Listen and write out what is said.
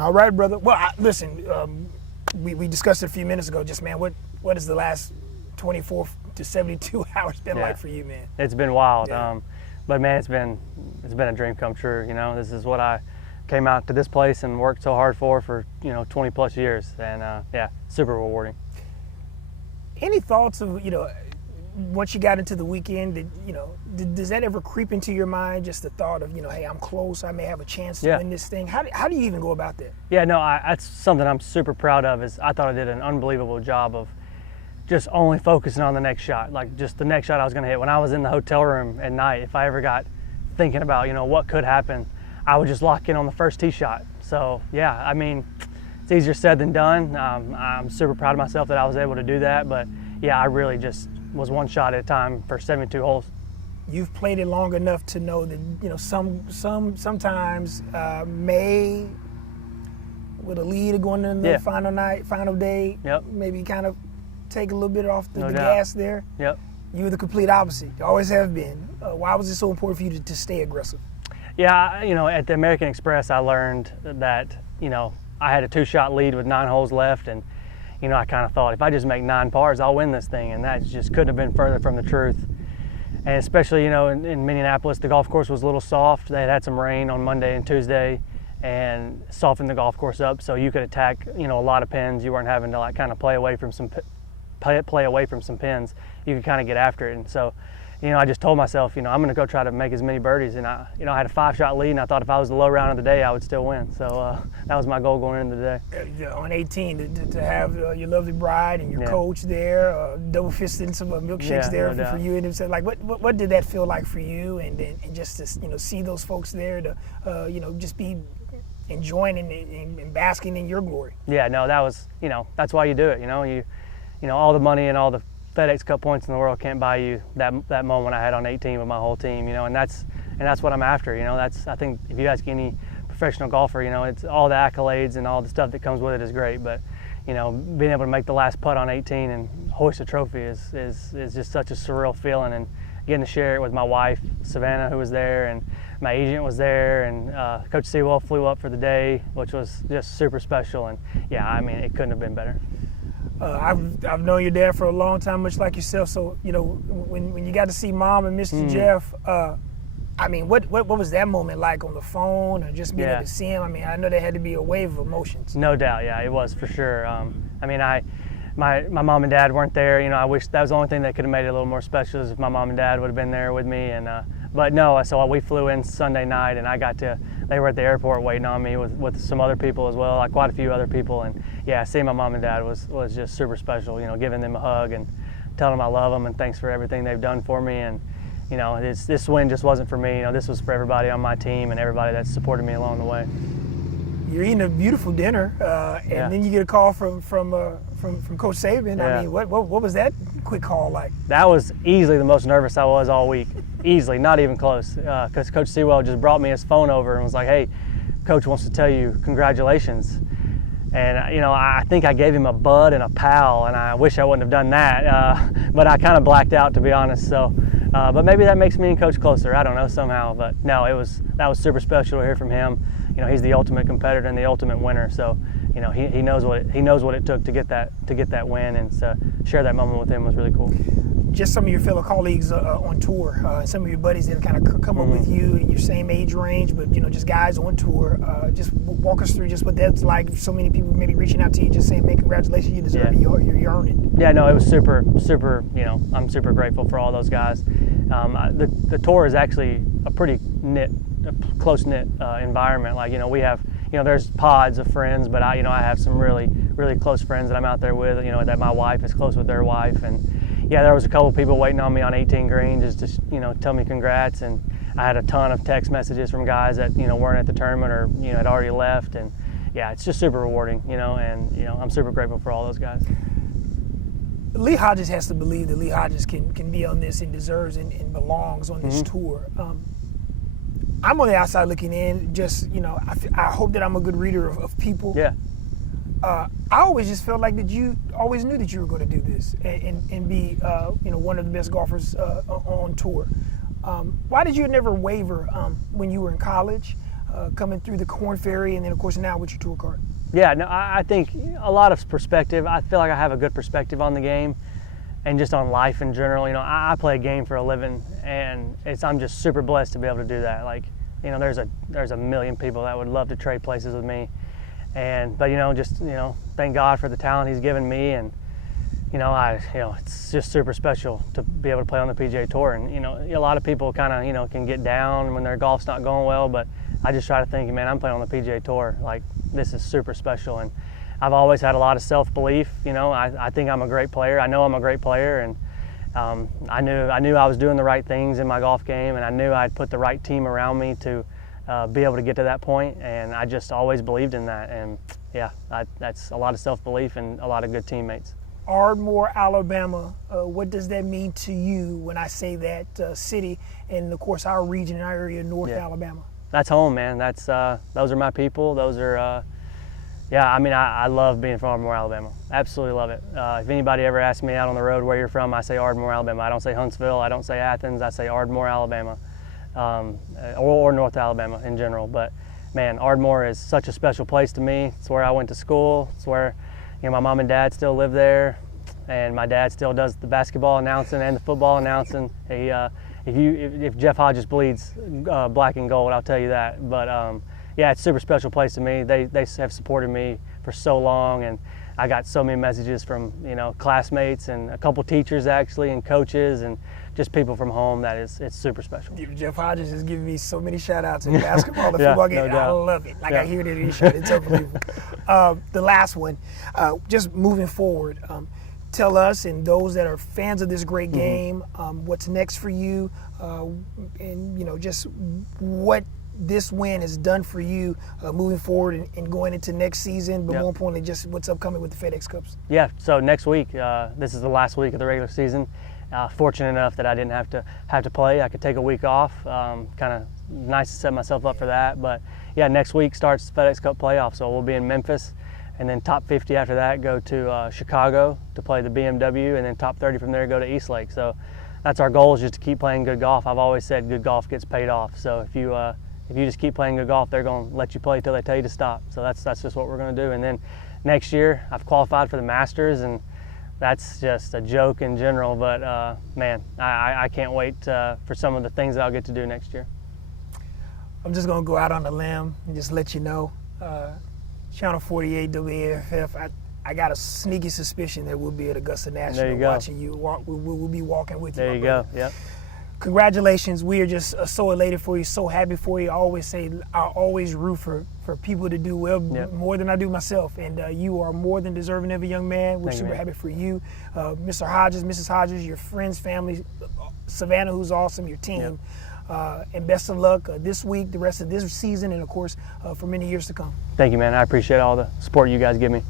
All right, brother. Well, listen, we discussed it a few minutes ago. Just, man, what is the last 24 to 72 hours been like for you, man? It's been wild. Yeah. But man, it's been a dream come true. You know, this is what I came out to this place and worked so hard for 20 plus years, and yeah, super rewarding. Any thoughts of, once you got into the weekend, does that ever creep into your mind, just the thought of, hey, I'm close, I may have a chance to win this thing? How do you even go about that? Yeah, no, that's something I'm super proud of. Is I thought I did an unbelievable job of just only focusing on the next shot, like just the next shot I was going to hit. When I was in the hotel room at night, if I ever got thinking about, what could happen, I would just lock in on the first tee shot. So yeah, I mean, it's easier said than done. I'm super proud of myself that I was able to do that, but yeah, I really just was one shot at a time for 72 holes. You've played it long enough to know that, sometimes May with a lead going into the final day, maybe kind of take a little bit off the gas there. Yep. You were the complete opposite. You always have been. Why was it so important for you to stay aggressive? Yeah, at the American Express, I learned that, I had a 2-shot lead with 9 holes left, and, I kind of thought if I just make 9 pars, I'll win this thing, and that just couldn't have been further from the truth. And especially, in Minneapolis, the golf course was a little soft. They had some rain on Monday and Tuesday and softened the golf course up so you could attack, a lot of pins. You weren't having to kind of play away from some pins. You could kind of get after it. And so, I just told myself, I'm going to go try to make as many birdies. And I had a 5-shot lead, and I thought if I was the low round of the day, I would still win. So that was my goal going into the day. On 18, to have your lovely bride and your coach there, double fisting some milkshakes there for you and him. Like, what did that feel like for you? And just to see those folks there to just be enjoying and basking in your glory. Yeah, no, that was that's why you do it. All the money and all the FedEx Cup points in the world can't buy you that moment I had on 18 with my whole team, and that's what I'm after. I think if you ask any professional golfer, it's all the accolades and all the stuff that comes with it is great, but being able to make the last putt on 18 and hoist a trophy is just such a surreal feeling, and getting to share it with my wife Savannah, who was there, and my agent was there, and Coach Sewell flew up for the day, which was just super special. And yeah, I mean, it couldn't have been better. I've known your dad for a long time, much like yourself. So when you got to see Mom and Mr. Jeff, I mean, what was that moment like on the phone, or just being able to see him? I mean, I know there had to be a wave of emotions. No doubt, yeah, it was for sure. I mean, my mom and dad weren't there. I wish that was the only thing that could have made it a little more special is if my mom and dad would have been there with me. And but no, so we flew in Sunday night, and they were at the airport waiting on me with some other people as well, like quite a few other people. And yeah, seeing my mom and dad was just super special. Giving them a hug and telling them I love them and thanks for everything they've done for me. And this win just wasn't for me. This was for everybody on my team and everybody that supported me along the way. You're eating a beautiful dinner, and then you get a call from Coach Saban. Yeah. I mean, what was that quick call like? That was easily the most nervous I was all week. Easily, not even close. Because Coach Sewell just brought me his phone over and was like, "Hey, Coach wants to tell you congratulations." And I think I gave him a bud and a pal, and I wish I wouldn't have done that. But I kind of blacked out, to be honest. So, but maybe that makes me and Coach closer. I don't know somehow. But no, that was super special to hear from him. He's the ultimate competitor and the ultimate winner. So, he knows what it took to get that win, and to share that moment with him was really cool. Just some of your fellow colleagues on tour, some of your buddies that have kind of come up with you in your same age range, but just guys on tour. Just walk us through just what that's like. So many people maybe reaching out to you, just saying, "Man, congratulations, you deserve it. You earned it." Yeah, no, it was super. I'm super grateful for all those guys. The tour is actually a pretty close knit environment. Like we have. There's pods of friends, but I have some really, really close friends that I'm out there with, that my wife is close with their wife. And yeah, there was a couple people waiting on me on 18 green just to, tell me congrats. And I had a ton of text messages from guys that, weren't at the tournament or, had already left. And yeah, it's just super rewarding, and, I'm super grateful for all those guys. Lee Hodges has to believe that Lee Hodges can be on this and deserves and belongs on this tour. I'm on the outside looking in. Just I hope that I'm a good reader of people. Yeah. I always just felt like that you always knew that you were going to do this and be one of the best golfers on tour. Why did you never waver when you were in college? coming through the Korn Ferry, and then of course now with your tour card? Yeah, no, I think a lot of perspective. I feel like I have a good perspective on the game and just on life in general. You know, I play a game for a living, and I'm just super blessed to be able to do that. Like, you know, there's a million people that would love to trade places with me, but you know, just, you know, thank God for the talent He's given me, and you know, it's just super special to be able to play on the PGA Tour. And you know, a lot of people kind of, you know, can get down when their golf's not going well, but I just try to think, man, I'm playing on the PGA Tour. Like, this is super special, and I've always had a lot of self-belief. You know, I think I'm a great player. I know I'm a great player, and I knew I was doing the right things in my golf game, and I knew I'd put the right team around me to be able to get to that point, and I just always believed in that. And yeah, that's a lot of self-belief and a lot of good teammates. Ardmore, Alabama, what does that mean to you when I say that city and of course our region and our area, North Alabama? That's home, man. That's those are my people. Those are yeah, I mean, I love being from Ardmore, Alabama. Absolutely love it. If anybody ever asks me out on the road where you're from, I say Ardmore, Alabama. I don't say Huntsville. I don't say Athens. I say Ardmore, Alabama, or North Alabama in general. But man, Ardmore is such a special place to me. It's where I went to school. It's where, you know, my mom and dad still live there, and my dad still does the basketball announcing and the football announcing. If Jeff Hodges bleeds black and gold, I'll tell you that. But yeah, it's a super special place to me. They have supported me for so long, and I got so many messages from, you know, classmates and a couple teachers actually, and coaches, and just people from home. It's super special. Jeff Hodges is giving me so many shout outs in basketball, the football game. No, I love it. Like, I hear it in the show. It's unbelievable. The last one, just moving forward, tell us and those that are fans of this great game, what's next for you, and you know, just what this win has done for you moving forward and going into next season, but more importantly, just what's upcoming with the FedEx Cups. Yeah, so next week, this is the last week of the regular season. Fortunate enough that I didn't have to play. I could take a week off. Kind of nice to set myself up for that. But yeah, next week starts the FedEx Cup playoff, so we'll be in Memphis, and then top 50 after that go to Chicago to play the BMW, and then top 30 from there go to Eastlake. So that's our goal, is just to keep playing good golf. I've always said good golf gets paid off. So if you just keep playing good golf, they're going to let you play till they tell you to stop. So that's just what we're going to do. And then next year, I've qualified for the Masters, and that's just a joke in general. But man, I can't wait for some of the things that I'll get to do next year. I'm just going to go out on a limb and just let you know, Channel 48 WAFF, I got a sneaky suspicion that we'll be at Augusta National watching you. We'll be walking with you. There you go. Yep. Congratulations. We are just so elated for you, so happy for you. I always say, I always root for people to do well, more than I do myself. And you are more than deserving of a young man. We're super happy for you. Mr. Hodges, Mrs. Hodges, your friends, family, Savannah, who's awesome, your team. And best of luck this week, the rest of this season, and of course, for many years to come. Thank you, man. I appreciate all the support you guys give me.